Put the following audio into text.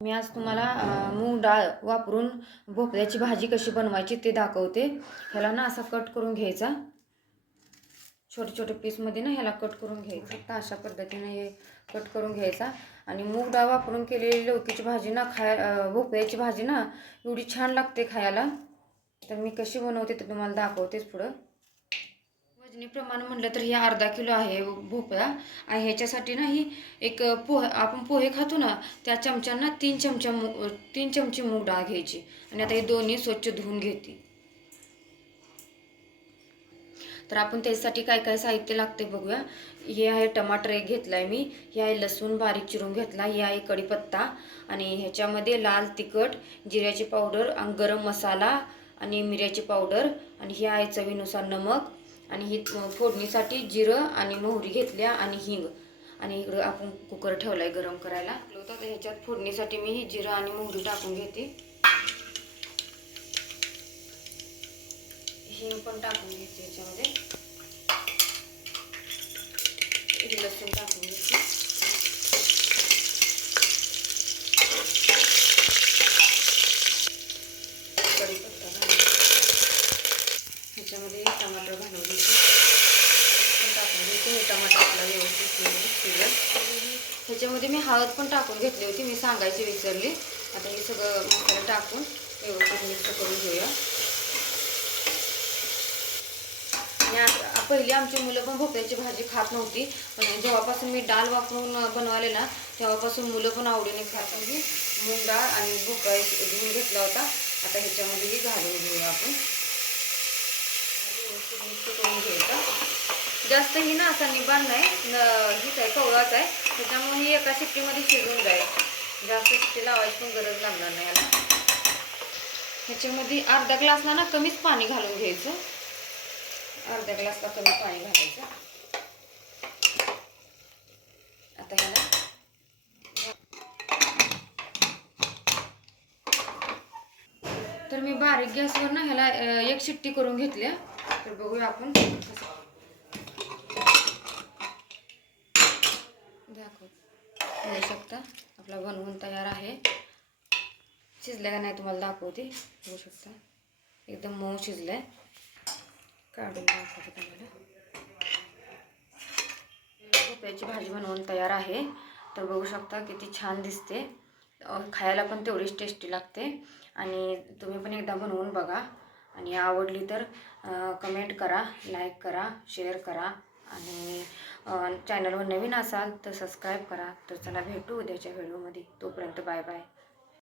मी आज तुम्हाला मूग डाळ वापरून भोपळ्याची भाजी कशी बनवायची ते दाखवते. ह्याला ना असा कट करून घ्यायचा. छोटे छोटे पीसमध्ये ना ह्याला कट करून घ्यायचं. तर अशा पद्धतीने हे कट करून घ्यायचा. आणि मूग डाळ वापरून केलेली लौकीची भाजी ना खाय भोपळ्याची भाजी ना एवढी छान लागते खायला. तर मी कशी बनवते ते तुम्हाला दाखवतेच पुढं. वजनी प्रमाण म्हटलं तर हे अर्धा किलो आहे भोपळा. आणि ह्याच्यासाठी ना ही एक पोहे आपण पोहे खातो ना त्या चमच्यांना तीन चमचा मू तीन चमचे मूग डाळ घ्यायची. आणि आता हे दोन्ही स्वच्छ धुवून घेते. तर आपण त्यासाठी काय काय साहित्य लागते बघूया. हे आहे टमाटर एक घेतला आहे मी. हे आहे लसूण बारीक चिरून घेतला. हे आहे कढीपत्ता. आणि ह्याच्यामध्ये लाल तिखट जिऱ्याची पावडर आणि गरम मसाला आणि मिऱ्याची पावडर आणि हे आहे चवीनुसार नमक. आणि ही फोडणीसाठी जिरं आणि मोहरी घेतल्या आणि हिंग. आणि इकडं आपण कुकर ठेवलाय गरम करायला. तर ह्याच्यात फोडणीसाठी मी ही जिरं आणि मोहरी टाकून घेते. हिंग पण टाकून घेते याच्यामध्ये हे लसूण टाकून घेते कढीपत्ता घालून ह्याच्यामध्ये टमाटर घालून घ्यायचे पण टाकून घ्यायचे मी व्यवस्थित शिजत ह्याच्यामध्ये मी हळद पण टाकून घेतली होती मी सांगायची विसरली. आता हे सगळं मसाला टाकून व्यवस्थित मिक्स करून घेऊया. आणि आता- पहिली आमची मुलं पण भोपळ्याची भाजी खात नव्हती पण जेव्हापासून मी डाळ वापरून बनवाले ना तेव्हापासून मुलं पण आवडीने खात म्हणजे मूग डाळ आणि भोपळा घेऊन घेतला होता. आता ह्याच्यामध्येही घालून घेऊया आपण. व्यवस्थित मिक्स करून घेऊया जास्त ही ना असा निबाण नाही. न- हीच आहे कवळाच आहे. त्याच्यामुळे ही एका शिट्टीमध्ये शिजून जाईल. जास्त शिट्टी लावायची पण गरज लागणार नाही याला. ह्याच्यामध्ये अर्धा ग्लासला ना कमीच पाणी घालून घ्यायचं. अर्ध्या ग्लासला कमी पाणी घालायचं. आता ह्याला. तर मी बारीक गॅसवर ना ह्याला एक शिट्टी करून घेतल्या. तर बघूया आपण. दाखव होऊ शकता. आपला बनवून तयार आहे. शिजलं का नाही तुम्हाला दाखवते. बघू शकता. एकदम मऊ शिजलं आहे काढून दाखवते तुम्हाला. भोपळ्याची भाजी बनवून तयार आहे. तर बघू शकता किती छान दिसते. खायला पण तेवढीच टेस्टी लागते. आणि तुम्ही पण एकदा बनवून बघा. आणि आवडली तर कमेंट करा लाईक करा शेअर करा. आणि चॅनलवर नवीन असाल तर सबस्क्राईब करा. तर चला भेटू उद्याच्या व्हिडिओमध्ये तोपर्यंत बाय बाय